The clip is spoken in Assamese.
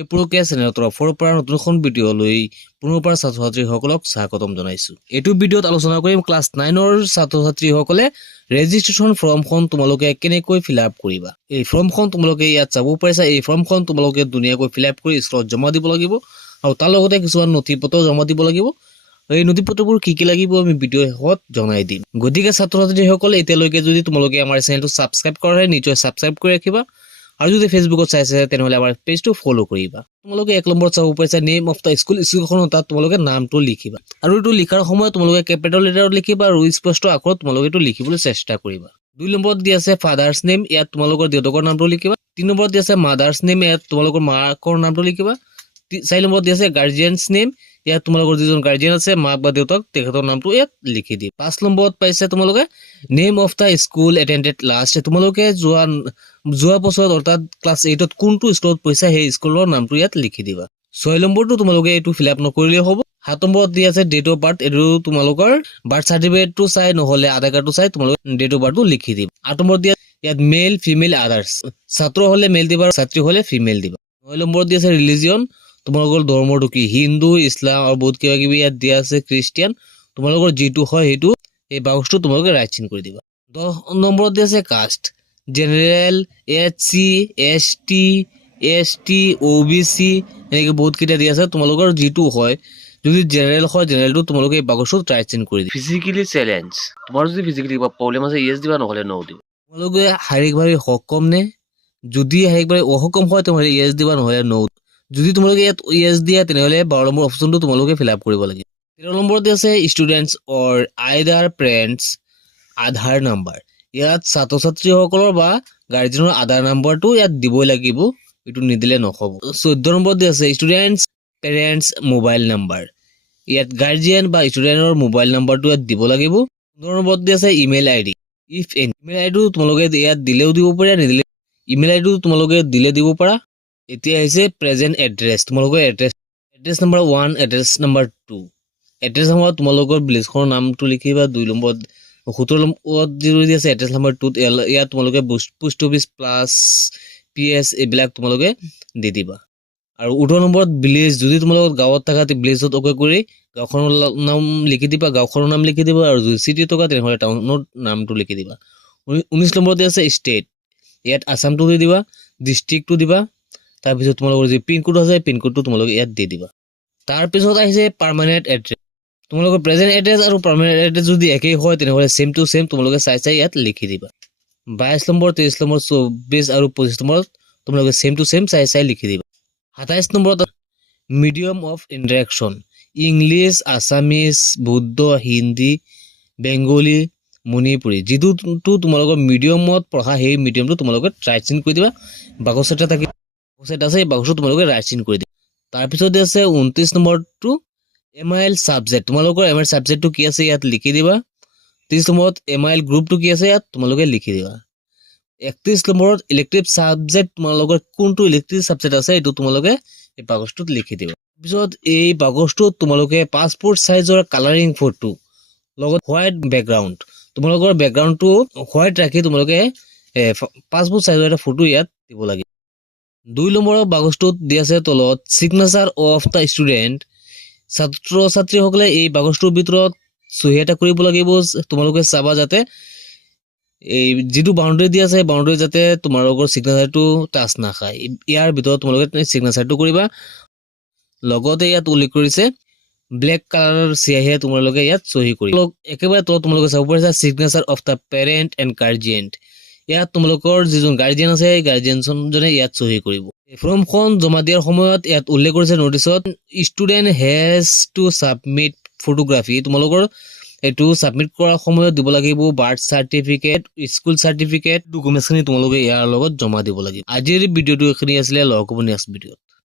এই প্ৰক্ৰিয়া চেনেলৰ তৰফৰ পৰা নতুন এখন ভিডিঅ' লৈ পুনৰ পৰা ছাত্ৰ-ছাত্ৰীসকলক স্বাগতম জনাইছো। এইটো ভিডিঅ'ত আলোচনা কৰিম ক্লাছ 9ৰ ছাত্ৰ-ছাত্ৰীসকলে ৰেজিষ্ট্ৰেশ্যন ফৰ্মখন তোমালোকে কেনেকৈ ফিলআপ কৰিবা। এই ফৰ্মখন তোমালোকে ইয়াত চাব পাৰিছা। এই ফৰ্মখন তোমালোকে ধুনীয়াকৈ ফিলআপ কৰি স্কুলত জমা দিব লাগিব আৰু তাৰ লগতে কিছুমান নথিপত্ৰ জমা দিব লাগিব। এই নথিপত্ৰবোৰ কি লাগিব আমি ভিডিঅ'ৰ শেষত জনাই দিম। গতিকে ছাত্ৰ-ছাত্ৰীসকলে এতিয়ালৈকে যদি তোমালোকে আমাৰ চেনেলটো ছাবস্ক্ৰাইব কৰা নাই নিশ্চয় ছাবস্ক্ৰাইব কৰি ৰাখিবা। আৰু যদি ফেচবুকত চাইছে তেনেহলে আমাৰ পেজটো ফলো কৰিবা। তোমালোকে এক নম্বৰত চাব পাৰিছা নেম অফ দা স্কুলখনৰ তাত তোমালোকে নামটো লিখিবা আৰু এইটো লিখাৰ সময়ত তোমালোকে কেপিটেল লেটাৰত লিখিবা আৰু স্পষ্ট আখৰত তোমালোকে এইটো লিখিবলৈ চেষ্টা কৰিবা। 2 নম্বৰত দি আছে ফাদাৰ্ছ নেম, ইয়াত তোমালোকৰ দেউতাকৰ নামটো লিখিবা। 3 নম্বৰত দি আছে মাদাৰ্ছ নেম, ইয়াত তোমালোকৰ মাকৰ নামটো লিখিবা। 4 নম্বৰত দি আছে গাৰ্জিয়ানছ নেম, ইয়াত তোমালোকৰ যিজন গাৰ্জিয়ান আছে মাক বা দেউতাক তেখেতৰ নামটো ইয়াত লিখি দিবা। 5 নম্বৰত পাইছে তোমালোকে name of the school attended last, তোমালোকে যোৱা বছৰত অৰ্থাৎ ক্লাছ 8ত কোনটো স্কুলত পঢ়িছা সেই স্কুলৰ নামটো ইয়াত লিখি দিবা। 6 নম্বৰটো তোমালোকে এইটো ফিলআপ নকৰিলেও হ'ব। 7 নম্বৰত দি আছে ডেট অফ বাৰ্থ, এইটো তোমালোকৰ বাৰ্থ চাৰ্টিফিকেটটো চাই নহলে আধাৰ কাৰ্ডটো চাই তোমালোকে ডেট অফ বাৰ্থটো লিখি দিবা। 8 নম্বৰত দিয়া ইয়াত মেল ফিমেল আদাৰ্ছ, ছাত্ৰ হলে মেল দিবা আৰু ছাত্ৰী হলে ফিমেল দিবা। 9 নম্বৰত দি আছে ৰিলিজিয়ন, তোমালোকৰ ধৰ্মটো কি হিন্দু ইছলাম আৰু বহুত কিবা কিবি ইয়াত দিয়া আছে খ্ৰীষ্টিয়ান, তোমালোকৰ যিটো হয় সেইটো এই বাকচটো তোমালোকে ৰাইট চিন কৰি দিবা। 10 নম্বৰত দি আছে caste, general SC ST ST OBC এনেকে বহুত কেইটা দি আছে, তোমালোকৰ যিটো হয় যদি জেনেৰেল হয় জেনেৰেলটো তোমালোকে এই বাকচটোত ৰাইট চিন কৰি দিবা। ফিজিকেলি চেলেঞ্জ, তোমাৰ যদি ফিজিকেলি কিবা প্ৰব্লেম আছে ইয়েছ দিবা নহলে নো দিবা। তোমালোকে শাৰীৰিকভাৱে সক্ষম নে, যদি শাৰীৰিকভাৱে অসক্ষম হয় তেনেহলে ইয়েছ দিবা নহলে নো। যদি তোমালোকে ইয়াত ইয়েছ দিয়া তেনেহলে 12 নম্বৰ অপশ্যনটো তোমালোকে ফিলআপ কৰিব লাগিব। 13 নম্বৰত আছে ষ্টুডেণ্টছ অৰ আইদাৰ পেৰেণ্টছ আধাৰ নাম্বাৰ, ইয়াত ছাত্ৰ-ছাত্ৰীসকলৰ বা গাৰ্জেনৰ আধাৰ নাম্বাৰটো ইয়াত দিবই লাগিব, এইটো নিদিলে নহ'ব। 14 নম্বৰত দি আছে ষ্টুডেণ্টছ পেৰেণ্টছ মোবাইল নাম্বাৰ, ইয়াত গাৰ্জিয়ান বা ষ্টুডেণ্টৰ মোবাইল নাম্বাৰটো ইয়াত দিব লাগিব। 15 নম্বৰত দি আছে ইমেইল ID, ইফ ইমেইল আইডিটো তোমালোকে ইয়াত দিলেও দিব পাৰা নিদিলে ইমেইল আইডিটো তোমালোকে দিলে দিব পাৰা। এতিয়া আহিছে প্ৰেজেন্ট এড্ৰেছ, তোমালোকৰ address number 1 address number 2, address number তোমালোকৰ ভিলেজখনৰ নামটো লিখিবা। 2 নম্বৰত 17 নম্বৰত যি আছে এড্ৰেছ নম্বৰ 2 ইয়াত তোমালোকে পোষ্ট অফিচ প্লাছ PS এইবিলাক তোমালোকে দি দিবা। আৰু 18 নম্বৰত ভিলেজ, যদি তোমালোকৰ গাঁৱত থকা ভিলেজত অকে কৰি গাঁওখনৰ নাম লিখি দিবা, গাঁওখনৰ নাম লিখি দিবা আৰু যদি চিটি থকা তেনেহ'লে টাউনৰ নামটো লিখি দিবা। 19 নম্বৰত আছে ষ্টেট, ইয়াত আসামটো দি দিবা, ডিষ্ট্ৰিক্টটো দিবা, তাৰপিছত তোমালোকৰ যি পিনকোড আছে পিনকোডটো তোমালোকে ইয়াত দি দিবা। তাৰপিছত আহিছে পাৰ্মানেণ্ট এড্ৰেছ, তোমালোকৰ প্ৰেজেন্ট এড্ৰেছ আৰু পাৰ্মানেণ্ট এড্ৰেছ যদি একেই হয় তেনেহ'লে চেম টু চেম তোমালোকে চাই ইয়াত লিখি দিবা। 22 নম্বৰ 23 নম্বৰ 24 আৰু 25 নম্বৰত তোমালোকে চেম টু চেম চাই লিখি দিবা। 27 নম্বৰত medium of interaction, English Assamese বৌদ্ধ হিন্দী বেংগলী মণিপুৰী, যিটো তোমালোকৰ মিডিয়ামত পঢ়া সেই মিডিয়ামটো তোমালোকে ৰাইট চিন কৰি দিবা। বাকচ এটা থাকে আছে এই বাকচটো তোমালোকে ৰাইট চিন কৰি দিবা। তাৰপিছত আছে 29 নম্বৰটো MIL ছাবজেক্ট, তোমালোকৰ MIL ছাবজেক্টটো কি আছে ইয়াত লিখি দিবা। 30 নম্বৰত MIL গ্ৰুপটো কি আছে ইয়াত তোমালোকে লিখি দিবা। 31 নম্বৰত ইলেক্টিভ ছাবজেক্ট, তোমালোকৰ কোনটো ইলেক্টিভ ছাবজেক্ট আছে এইটো তোমালোকে এই বাকচটোত লিখি দিবা। তাৰপিছত এই বাকচটোত তোমালোকে পাছপোৰ্ট চাইজৰ কালাৰিং ফটো লগত হোৱাইট বেকগ্ৰাউণ্ড, তোমালোকৰ বেকগ্ৰাউণ্ডটো হোৱাইট ৰাখি তোমালোকে পাছপোৰ্ট চাইজৰ এটা ফটো ইয়াত দিব লাগে। 2 নম্বৰৰ বাকচটোত দি আছে তলত চিগনেচাৰ অফ দা ষ্টুডেণ্ট, ছাত্ৰ-ছাত্ৰীসকলে এই বাকচটোৰ ভিতৰত চহী এটা কৰিব লাগিব। তোমালোকে চাবা যাতে এই যিটো বাউণ্ডাৰী দি আছে বাউণ্ডাৰী যাতে তোমালোকৰ চিগনেচাৰটো টাচ নাখায়, ইয়াৰ ভিতৰত তোমালোকে চিগনেচাৰটো কৰিবা। লগতে ইয়াত উল্লেখ কৰিছে ব্লেক কালাৰৰ চিয়াহীয়ে তোমালোকে ইয়াত চহী কৰিবা। একেবাৰে তলত তোমালোকে চাব পাৰিছা signature of the parent and guardian, ইয়াত তোমালোকৰ যিজন গাৰ্জিয়ান আছে এই গাৰ্জিয়ানজনে ইয়াত চহী কৰিব। ফৰ্মখন জমা দিয়াৰ সময়ত ইয়াত উল্লেখ কৰিছে নোটিছত student has to submit photography, তোমালোকৰ এইটো ছাবমিট কৰাৰ সময়ত দিব লাগিব বাৰ্থ চাৰ্টিফিকেট স্কুল চাৰ্টিফিকেট ডকুমেণ্টছখিনি তোমালোকে ইয়াৰ লগত জমা দিব লাগিব। আজিৰ ভিডিঅ'টো এইখিনি আছিলে, লগ হ'ব নেক্সট ভিডিঅ'ত।